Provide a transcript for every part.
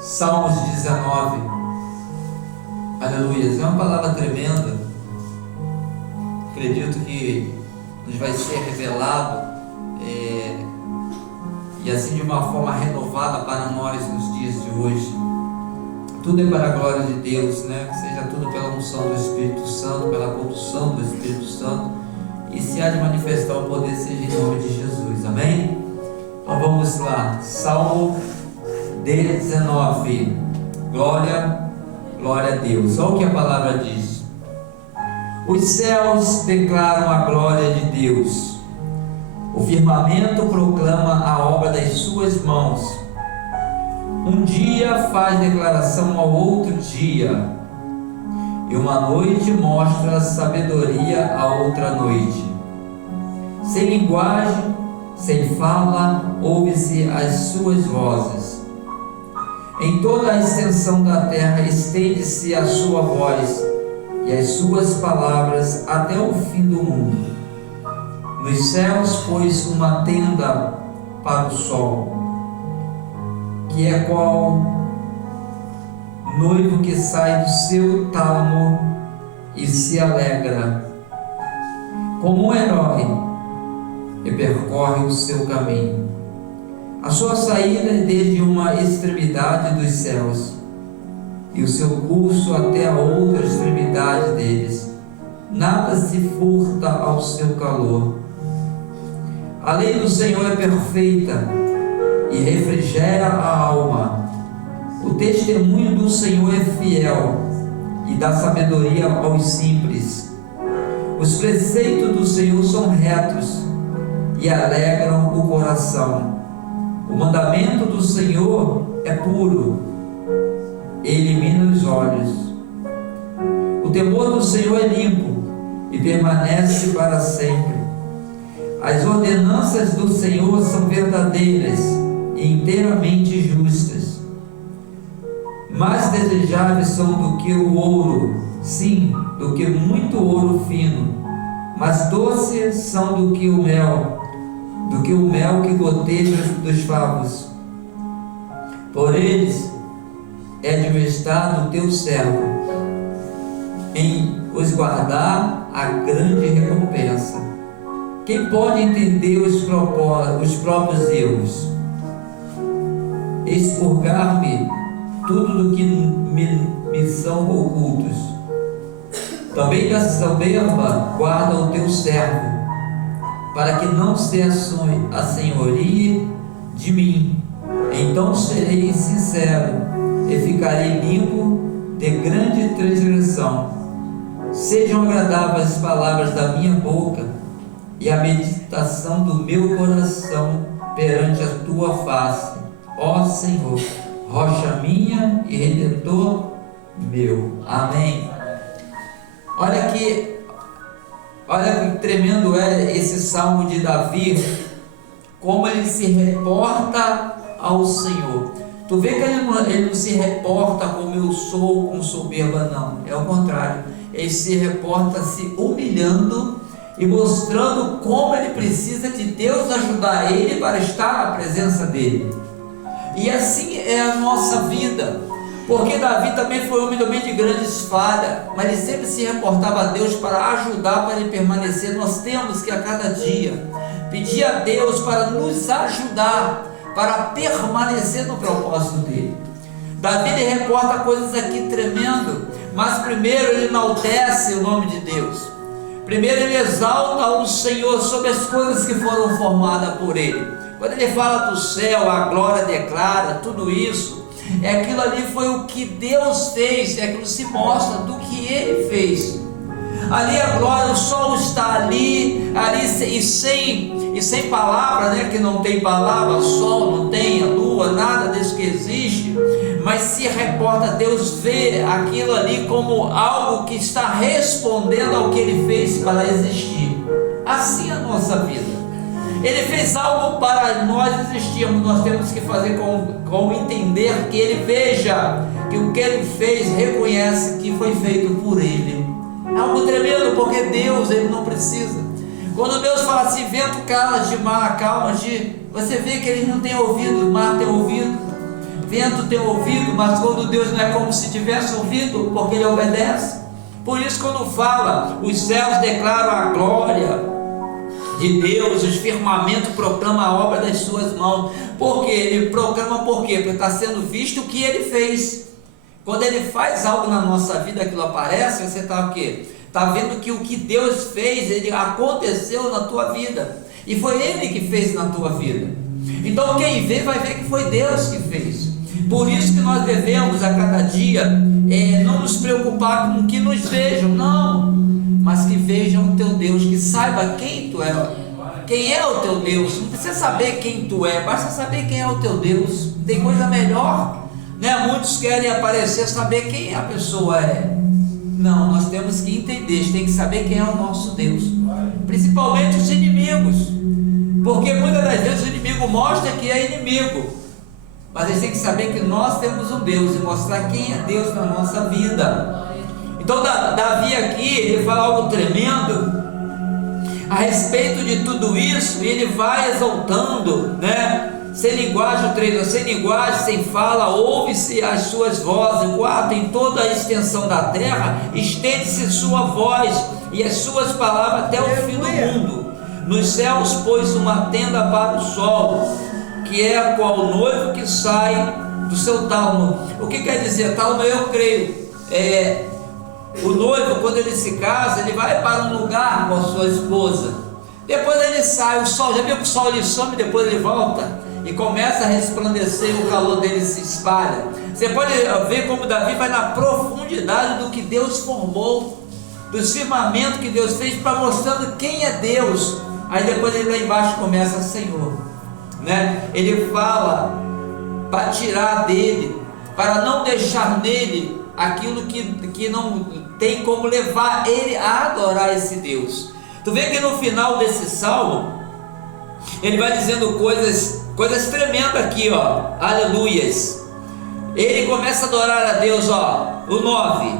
Salmos 19, aleluia, é uma palavra tremenda. Acredito que nos vai ser revelado e assim de uma forma renovada para nós nos dias de hoje. Tudo é para a glória de Deus, né? Que seja tudo pela unção do Espírito Santo, pela condução do Espírito Santo, e se há de manifestar o poder, seja em nome de Jesus, amém? Então vamos lá, Salmo 19, glória a Deus. Olha o que a palavra diz: os céus declaram a glória de Deus, o firmamento proclama a obra das suas mãos. Um dia faz declaração ao outro dia, e uma noite mostra sabedoria a outra noite. Sem linguagem, sem fala, ouve-se as suas vozes. Em toda a extensão da terra estende-se a sua voz, e as suas palavras até o fim do mundo. Nos céus pôs uma tenda para o sol, que é qual noivo que sai do seu tálamo e se alegra, como um herói que percorre o seu caminho. A sua saída é desde uma extremidade dos céus, e o seu curso até a outra extremidade deles. Nada se furta ao seu calor. A lei do Senhor é perfeita e refrigera a alma. O testemunho do Senhor é fiel e dá sabedoria aos simples. Os preceitos do Senhor são retos e alegram o coração. O mandamento do Senhor é puro, elimina os olhos. O temor do Senhor é limpo e permanece para sempre. As ordenanças do Senhor são verdadeiras e inteiramente justas. Mais desejáveis são do que o ouro, sim, do que muito ouro fino. Mais doces são do que o mel que goteja dos favos. Por eles é admoestado o teu servo, em os guardar a grande recompensa. Quem pode entender os próprios erros? Expurgar-me tudo do que me são ocultos. Também da soberba guarda o teu servo, para que não se assenhorie de mim. Então serei sincero e ficarei limpo de grande transgressão. Sejam agradáveis as palavras da minha boca e a meditação do meu coração perante a tua face, ó Senhor, rocha minha e redentor meu. Amém. Olha que tremendo é esse salmo de Davi, como ele se reporta ao Senhor. Tu vê que ele não se reporta como eu sou com soberba, não. É o contrário. Ele se reporta se humilhando e mostrando como ele precisa de Deus ajudar ele para estar na presença dele. E assim é a nossa vida. Porque Davi também foi homem de grande falha, mas ele sempre se reportava a Deus para ajudar, para ele permanecer. Nós temos que a cada dia pedir a Deus para nos ajudar, para permanecer no propósito dele. Davi ele reporta coisas aqui tremendo, mas primeiro ele enaltece o nome de Deus. Primeiro ele exalta o Senhor sobre as coisas que foram formadas por ele. Quando ele fala do céu, a glória declara, tudo isso, aquilo ali foi o que Deus fez, aquilo se mostra do que ele fez. Ali a glória, o sol está ali e sem palavra, né? Que não tem palavra, o sol não tem, a lua, nada disso que existe, mas se reporta, Deus vê aquilo ali como algo que está respondendo ao que ele fez para existir. Assim é a nossa vida. Ele fez algo para nós existirmos, nós temos que fazer com entender que ele veja que o que ele fez, reconhece que foi feito por ele. É algo tremendo, porque Deus, ele não precisa. Quando Deus fala assim, vento cala de mar, calma de... Você vê que ele não tem ouvido, o mar tem ouvido. dentro tem ouvido, mas quando Deus não é como se tivesse ouvido, porque Ele obedece. Por isso, quando fala, os céus declaram a glória de Deus, os firmamentos proclamam a obra das suas mãos. Por quê? Ele proclama por quê? Porque está sendo visto o que Ele fez. Quando Ele faz algo na nossa vida, aquilo aparece, você está o quê? Está vendo que o que Deus fez, Ele aconteceu na tua vida, e foi Ele que fez na tua vida. Então quem vê vai ver que foi Deus que fez. Por isso que nós devemos a cada dia não nos preocupar com que nos vejam, não, mas que vejam o teu Deus, que saiba quem tu é, quem é o teu Deus. Não precisa saber quem tu é, basta saber quem é o teu Deus. Tem coisa melhor, né? Muitos querem aparecer, saber quem a pessoa é. Não, nós temos que entender, a gente tem que saber quem é o nosso Deus, principalmente os inimigos, porque muitas das vezes o inimigo mostra que é inimigo, mas eles têm que saber que nós temos um Deus e mostrar quem é Deus na nossa vida. Então Davi aqui, ele fala algo tremendo a respeito de tudo isso, e ele vai exaltando, né? Sem linguagem, o 3, sem linguagem, sem fala, ouve-se as suas vozes. 4, em toda a extensão da terra, estende-se sua voz e as suas palavras até o fim do mundo. Nos céus pôs uma tenda para o sol, que é qual noivo que sai do seu tálamo. O que quer dizer? Tálamo, eu creio, o noivo, quando ele se casa, ele vai para um lugar com a sua esposa. Depois ele sai, o sol, já viu que o sol ele some, depois ele volta e começa a resplandecer, o calor dele se espalha. Você pode ver como Davi vai na profundidade do que Deus formou, dos firmamentos que Deus fez, para mostrando quem é Deus. Aí depois ele lá embaixo começa, Senhor, né? Ele fala para tirar dele, para não deixar nele aquilo que não tem como levar ele a adorar esse Deus. Tu vê que no final desse salmo ele vai dizendo coisas tremendas aqui, ó, aleluias. Ele começa a adorar a Deus, ó, o 9,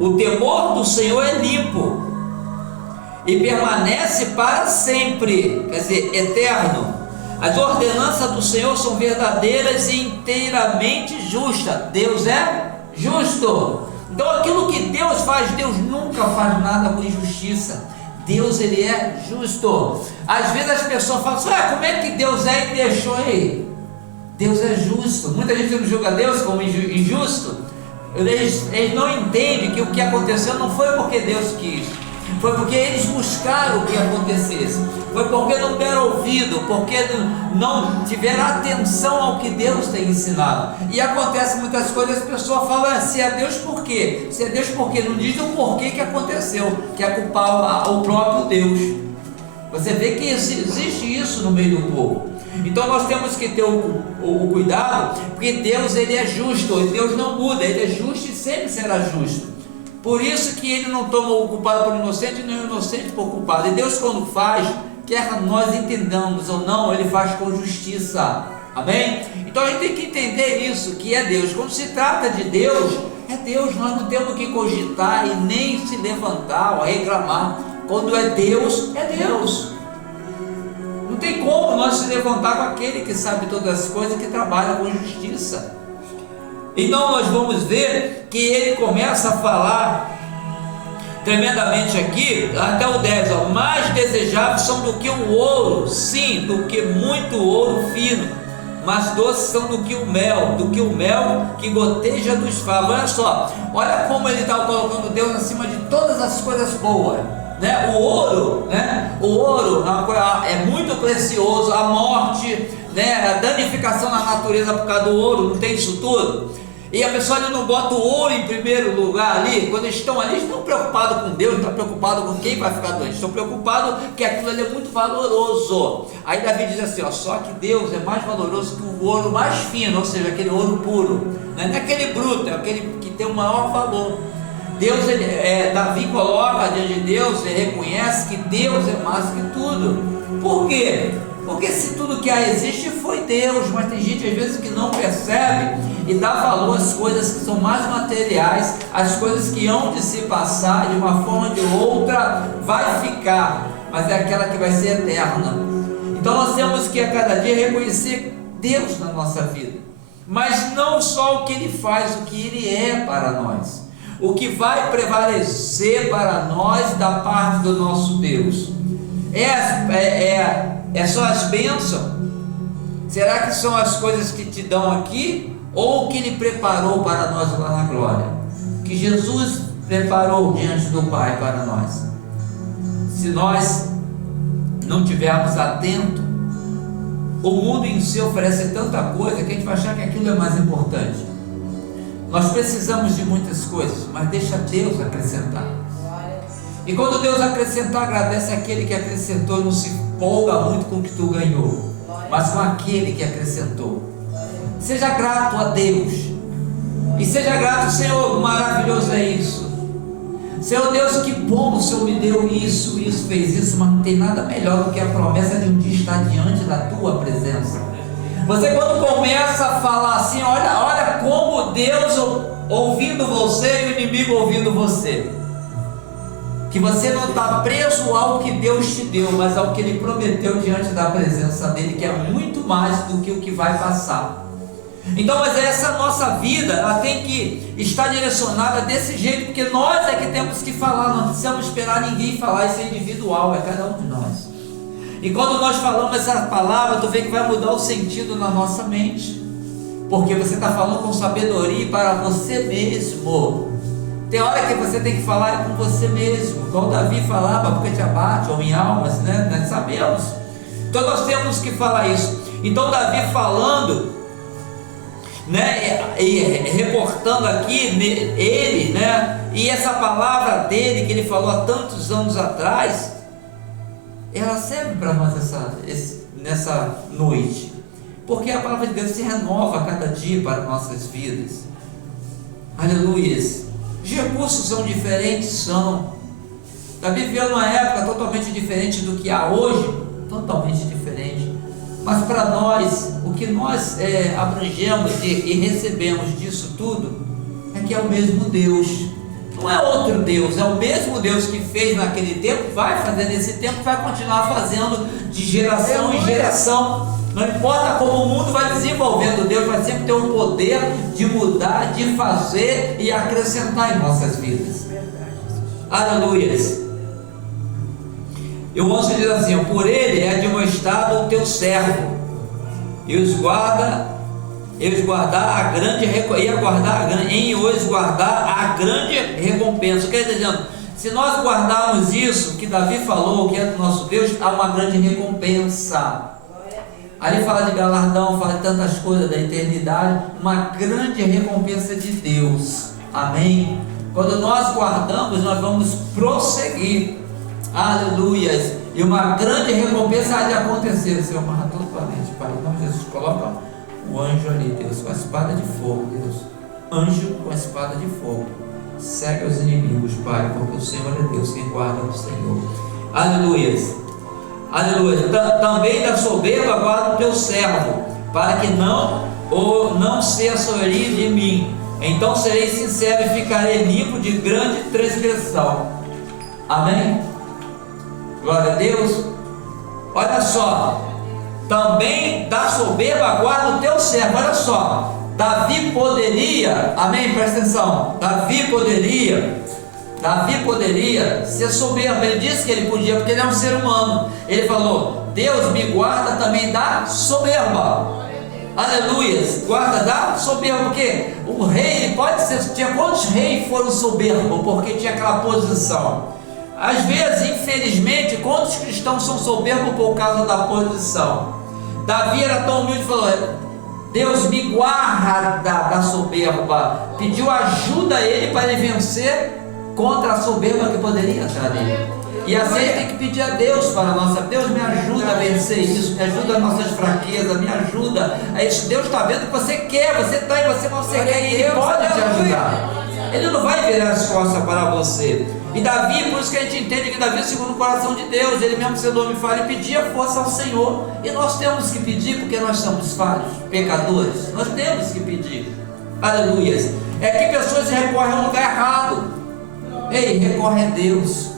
o temor do Senhor é limpo e permanece para sempre, quer dizer, eterno. As ordenanças do Senhor são verdadeiras e inteiramente justas. Deus é justo. Então aquilo que Deus faz, Deus nunca faz nada com injustiça. Deus, ele é justo. Às vezes as pessoas falam assim, como é que Deus é e deixou aí? Deus é justo. Muita gente não julga Deus como injusto. Eles não entendem que o que aconteceu não foi porque Deus quis, foi porque eles buscaram que acontecesse, foi porque não deram ouvido, porque não tiveram atenção ao que Deus tem ensinado. E acontece muitas coisas, as pessoas falam, se é Deus por quê? Se é Deus por quê? Não diz o porquê que aconteceu, que é culpar o próprio Deus. Você vê que existe isso no meio do povo. Então nós temos que ter o cuidado, porque Deus, ele é justo, Deus não muda, ele é justo e sempre será justo. Por isso que ele não toma o culpado por inocente, nem o inocente por culpado. E Deus, quando faz, quer nós entendamos ou não, ele faz com justiça. Amém? Então a gente tem que entender isso, que é Deus. Quando se trata de Deus, é Deus. Nós não temos que cogitar e nem se levantar ou reclamar. Quando é Deus, é Deus. Não tem como nós se levantar com aquele que sabe todas as coisas, que trabalha com justiça. Então nós vamos ver que ele começa a falar tremendamente aqui, até o 10, ó, mais desejáveis são do que o ouro, sim, do que muito ouro fino, mas doces são do que o mel que goteja dos favos. Olha só, olha como ele está colocando Deus acima de todas as coisas boas, né? O ouro é muito precioso, a morte, né? A danificação na natureza por causa do ouro, não tem isso tudo? E a pessoa ali não bota o ouro em primeiro lugar ali. Quando eles estão ali, eles não estão preocupados com Deus, não estão preocupados com quem vai ficar doente, estão preocupados que aquilo ali é muito valoroso. Aí Davi diz assim, ó, só que Deus é mais valoroso que o ouro mais fino, ou seja, aquele ouro puro, não é aquele bruto, é aquele que tem o maior valor. Deus, Davi coloca diante de Deus e reconhece que Deus é mais que tudo. Por quê? Porque se tudo que há existe foi Deus, mas tem gente às vezes que não percebe e dá valor às coisas que são mais materiais, às coisas que hão de se passar, de uma forma ou de outra vai ficar, mas é aquela que vai ser eterna. Então nós temos que a cada dia reconhecer Deus na nossa vida. mas não só o que Ele faz, o que Ele é para nós. O que vai prevalecer para nós da parte do nosso Deus é só as bênçãos? Será que são as coisas que te dão aqui, ou o que Ele preparou para nós lá na glória? Que Jesus preparou diante do Pai para nós. Se nós não tivermos atento, o mundo em si oferece tanta coisa que a gente vai achar que aquilo é mais importante. Nós precisamos de muitas coisas, mas deixa Deus acrescentar. E quando Deus acrescentar, agradece aquele que acrescentou, não se empolga muito com o que tu ganhou, mas com aquele que acrescentou. Seja grato a Deus, e seja grato, Senhor, maravilhoso é isso. Senhor Deus, que bom, o Senhor me deu isso, fez isso, mas não tem nada melhor do que a promessa de um dia estar diante da tua presença. Você, quando começa a falar assim, olha como Deus ouvindo você e o inimigo ouvindo você, que você não está preso ao que Deus te deu, mas ao que Ele prometeu diante da presença dEle, que é muito mais do que o que vai passar. Então, mas essa nossa vida, ela tem que estar direcionada desse jeito, porque nós é que temos que falar, não precisamos esperar ninguém falar, isso é individual, é cada um de nós. E quando nós falamos essa palavra, tu vê que vai mudar o sentido na nossa mente, porque você está falando com sabedoria para você mesmo. Tem hora que você tem que falar com você mesmo, como Davi falava, porque te abate, ou em almas, né? Nós sabemos. Então nós temos que falar isso. Então Davi falando, né, e reportando aqui ele, né, e essa palavra dele que ele falou há tantos anos atrás, ela serve para nós nessa noite, porque a palavra de Deus se renova a cada dia para nossas vidas. Aleluia. Os recursos são diferentes, são. Davi viveu numa época totalmente diferente do que há hoje, totalmente diferente. Mas para nós, o que nós abrangemos e recebemos disso tudo é que é o mesmo Deus. Não é outro Deus, é o mesmo Deus que fez naquele tempo, vai fazer nesse tempo, vai continuar fazendo de geração em geração. Não importa como o mundo vai desenvolvendo, Deus vai sempre ter o poder de mudar, de fazer e acrescentar em nossas vidas. Aleluia. E o 11 diz assim: por ele é admoestado o teu servo, e os guardar a grande recompensa. O que ele está dizendo? Se nós guardarmos isso que Davi falou, que é do nosso Deus, há uma grande recompensa. Ali fala de galardão, fala de tantas coisas da eternidade, uma grande recompensa de Deus. Amém? Quando nós guardamos, nós vamos prosseguir. Aleluias. E uma grande recompensa há de acontecer. Senhor, amarra todo o planeta, Pai, em nome de Jesus, coloca o anjo ali, Deus, com a espada de fogo, Deus. Anjo com a espada de fogo. Segue os inimigos, Pai, porque o Senhor é Deus, quem guarda o Senhor. Aleluias. Aleluia. Também da soberba guarda o teu servo, para que não se assorie de mim. Então serei sincero e ficarei limpo de grande transgressão. Amém? Glória a Deus. Olha só. Também da soberba guarda o teu servo. Olha só. Davi poderia, amém? Presta atenção. Davi poderia ser soberbo. Ele disse que ele podia, porque ele é um ser humano. Ele falou: Deus me guarda também da soberba. Aleluia. Guarda da soberba, porque o rei, ele pode ser. Tinha quantos reis foram soberbos? Porque tinha aquela posição. Às vezes, infelizmente, quantos cristãos são soberbos por causa da posição? Davi era tão humilde e falou: Deus me guarda da soberba. Pediu ajuda a ele para ele vencer contra a soberba que poderia estar nele. E assim ele tem que pedir a Deus para a nossa. Deus, me ajuda a vencer isso, me ajuda as nossas fraquezas, me ajuda a isso. Deus está vendo que você quer, você está em você, mas você quer, e Ele pode te ajudar. Ele não vai virar as costas para você. E Davi, por isso que a gente entende que Davi é segundo o coração de Deus. Ele mesmo sendo homem falho, ele pedia força ao Senhor. E nós temos que pedir, porque nós somos falhos, pecadores. Nós temos que pedir. Aleluia. É que pessoas recorrem ao lugar errado. Ei, recorre a Deus.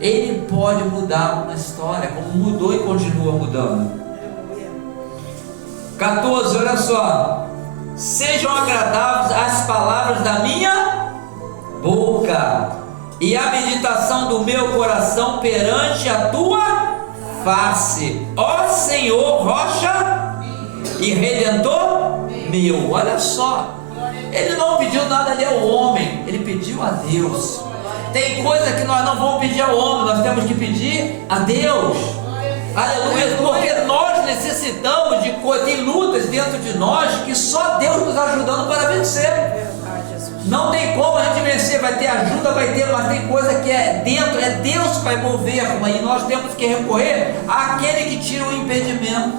Ele pode mudar uma história, como mudou e continua mudando. 14, olha só. sejam agradáveis as palavras da minha boca e a meditação do meu coração perante a tua face, ó Senhor, rocha e redentor meu. Olha só, ele não pediu nada ali ao homem, ele pediu a Deus. Tem coisa que nós não vamos pedir ao homem, nós temos que pedir a Deus. Aleluia, porque nós necessitamos de coisas, tem lutas dentro de nós que só Deus nos ajudando para vencer. Não tem como a gente vencer, vai ter ajuda, vai ter, mas tem coisa que é dentro, é Deus que vai mover, e nós temos que recorrer àquele que tira o impedimento,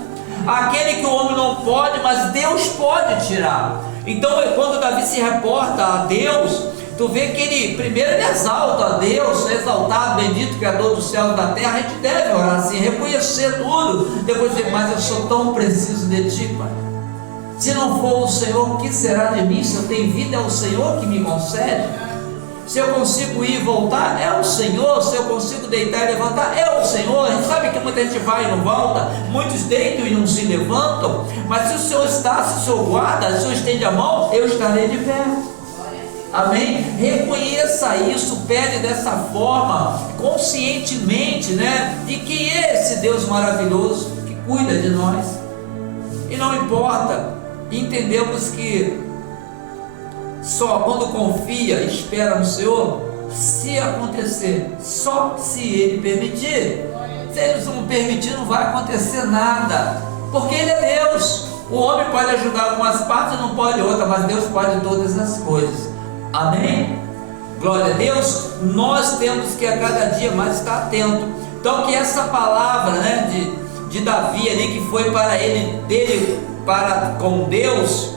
aquele que o homem não pode, mas Deus pode tirar. Então, quando Davi se reporta a Deus, tu vê que ele, primeiro ele exalta a Deus, exaltado, bendito, Criador dos céus e da terra. A gente deve orar assim, reconhecer tudo, depois dizer, mas eu sou tão preciso de ti, Pai. Se não for o Senhor, o que será de mim? Se eu tenho vida, é o Senhor que me concede. Se eu consigo ir e voltar, é o Senhor. Se eu consigo deitar e levantar, é o Senhor. A gente sabe que muita gente vai e não volta, muitos deitam e não se levantam, mas se o Senhor está, se o Senhor guarda, se o Senhor estende a mão, eu estarei de pé. Amém? Reconheça isso, pede dessa forma, conscientemente, né? De que é esse Deus maravilhoso que cuida de nós. E não importa, entendemos que só quando confia, espera no Senhor, se acontecer, só se Ele permitir. Se Ele não permitir, não vai acontecer nada, porque Ele é Deus. O homem pode ajudar algumas partes, não pode outra, mas Deus pode todas as coisas. Amém? Glória a Deus. Nós temos que a cada dia mais estar atento. Então que essa palavra, né, de Davi ali, que foi para ele, dele para com Deus,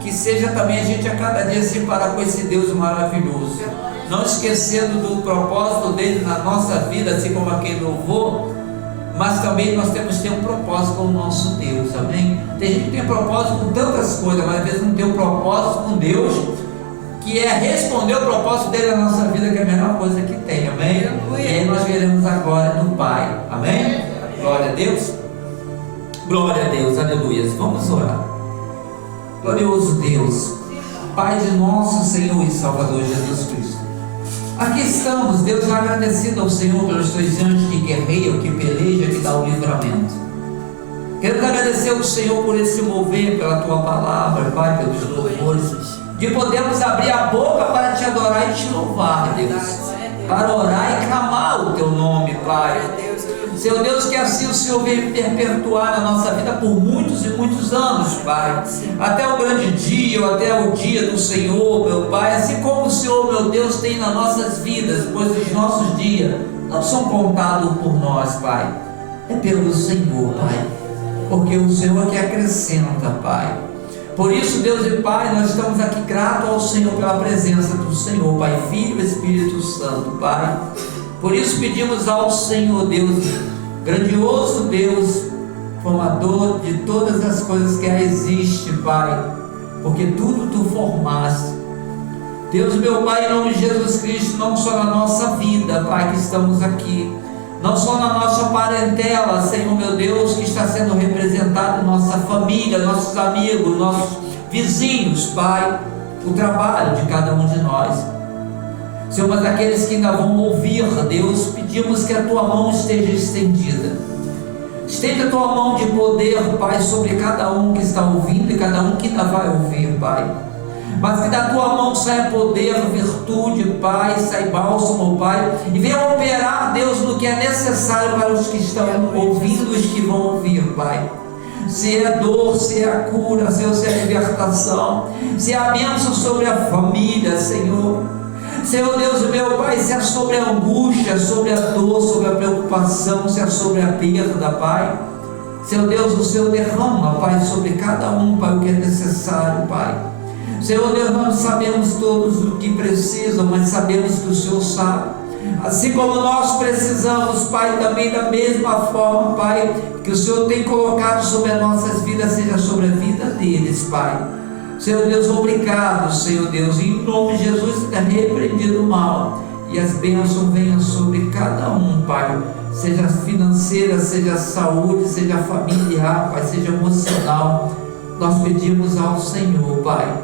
que seja também a gente a cada dia se parar com esse Deus maravilhoso, não esquecendo do propósito dele na nossa vida, assim como aquele louvor, mas também nós temos que ter um propósito com o nosso Deus. Amém? Tem gente que tem propósito com tantas coisas, mas às vezes não tem um propósito com Deus, que é responder o propósito dele na nossa vida, que é a melhor coisa que tem. Amém? E aí nós veremos a glória do Pai. Amém? Glória a Deus. Glória a Deus, aleluia. Vamos orar. Glorioso Deus, Pai de nosso Senhor e Salvador Jesus Cristo, aqui estamos, Deus, agradecido ao Senhor pelos teus anjos que guerreiam, que pelejam, que dá o livramento. Queremos agradecer ao Senhor por esse mover, pela tua palavra, Pai, pelos louvores, de podermos abrir a boca para te adorar e te louvar, Deus, para orar e clamar o teu nome, Pai. Seu Deus, que assim o Senhor venha perpetuar na nossa vida por muitos e muitos anos, Pai, até o grande dia, ou até o dia do Senhor, meu Pai, assim como o Senhor, meu Deus, tem nas nossas vidas, pois os nossos dias não são contados por nós, Pai, é pelo Senhor, Pai, porque o Senhor que acrescenta, Pai. Por isso, Deus e Pai, nós estamos aqui gratos ao Senhor pela presença do Senhor, Pai, Filho e Espírito Santo, Pai. Por isso pedimos ao Senhor, Deus, grandioso Deus, formador de todas as coisas que existem, Pai, porque tudo Tu formaste. Deus, meu Pai, em nome de Jesus Cristo, não só na nossa vida, Pai, que estamos aqui, não só na nossa parentela, Senhor, meu Deus, que está sendo representado em nossa família, nossos amigos, nossos vizinhos, Pai, o trabalho de cada um de nós. Senhor, mas aqueles que ainda vão ouvir, Deus, pedimos que a Tua mão esteja estendida. Estende a Tua mão de poder, Pai, sobre cada um que está ouvindo e cada um que ainda vai ouvir, Pai. Mas que da Tua mão saia poder, virtude, Pai, saia bálsamo, Pai, e venha operar, Deus, no que é necessário para os que estão ouvindo e os que vão ouvir, Pai. Se é dor, se é a cura, Senhor, se é a libertação, se é a bênção sobre a família, Senhor. Senhor Deus, meu Pai, se é sobre a angústia, sobre a dor, sobre a preocupação, se é sobre a perda, Pai. Senhor Deus, o Senhor derrama, Pai, sobre cada um, Pai, o que é necessário, Pai. Senhor Deus, nós sabemos todos o que precisam, mas sabemos que o Senhor sabe. Assim como nós precisamos, Pai, também da mesma forma, Pai, que o Senhor tem colocado sobre as nossas vidas, seja sobre a vida deles, Pai. Senhor Deus, obrigado, Senhor Deus, em nome de Jesus, seja repreendido o mal e as bênçãos venham sobre cada um, Pai, seja financeira, seja saúde, seja familiar, Pai, seja emocional, nós pedimos ao Senhor, Pai,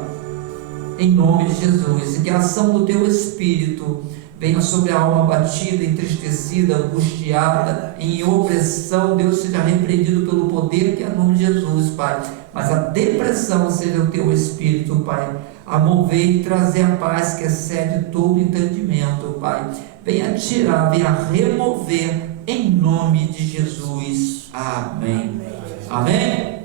em nome de Jesus, e que a ação do Teu Espírito venha sobre a alma abatida, entristecida, angustiada, em opressão. Deus, seja repreendido pelo poder que é o nome de Jesus, Pai. Mas a depressão seja o Teu Espírito, Pai, a mover e trazer a paz que excede todo entendimento, Pai. Venha tirar, venha remover, em nome de Jesus. Amém. Amém.